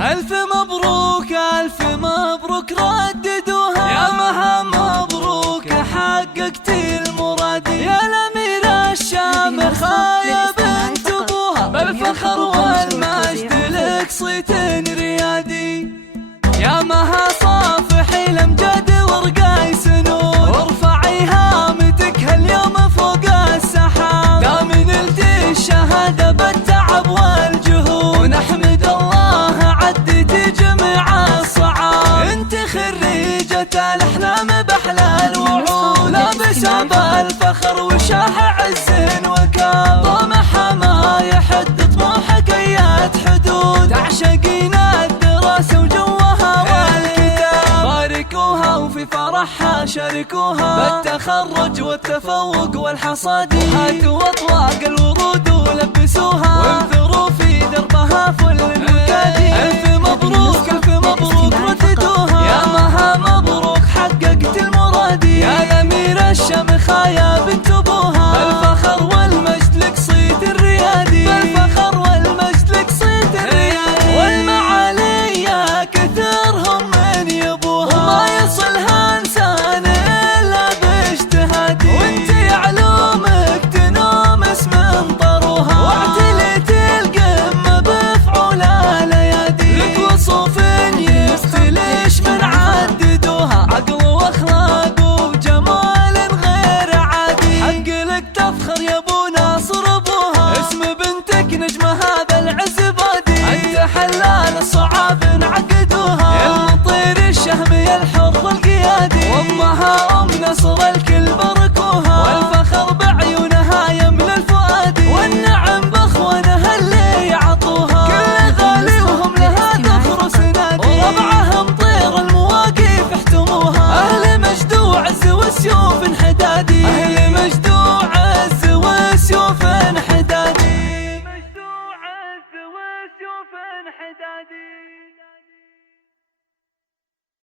ألف مبروك ألف مبروك رددوها، يا مها مبروك حققت المراد، يا الأميرة الشامخة يا بنت أبوها، بالفخر والمجد لك صيت ريادي، يا مها صافحي الأمجاد ورقاي سنود، وارفعي هامتك هاليوم فوق السحاب، دام نلتي الشهادة بالتعب والجهود، ونحمد الله عديتي جميع الصعاب، انت خريجة الأحلام بأحلى الوعود، لابسة بالفخر وشاح عز وكاب، طموحها ما يحد طموحك أيات حدود، تعشقين الدراسة وجوها والكتاب، باركوها وفي فرحها شاركوها، بالتخرج والتفوق والحصاد، هاتوا أطواق الورود ولبسوها، وانثروا في دربها فل المكادي، ألف مبروك ألف مبروك رددوها، يا مها مبروك حققت المراد، يا الأميرة الشامخة يا بنت أبوها، بالفخر والمجد لك صيت الريادي، بالفخر والمجد لك صيت الريادي، والمعالي يا كثرهم من يبوها، وما يصلها إنسان إلا باجتهادي، وانت علومك تنومس من طروها، واعتليت القمة بفعول الأيادي، لك وصوف يفتلش من عددوها، عقل واخلاق وجمال غير عادي، حق لك تفخر يا ابو ناصر ابوها، اسم بنتك نجمها بالعز بادي، انت حلال الصعاب انعقدوها، يا المطير الشهمي الحر القيادي، وامها ام نصر الكل بركوها، والفخر بعيونها يملى الفؤاد، والنعم باخوانها اللي يعطوها، كل غالي وهم لها تفرس نادي، وربعهم طير المواقف احتموها، اهل مجد وعز وسيوف انحدادي، اهل مجد وعز وسيوف انحدادي، مجد وعز وسيوف انحدادي.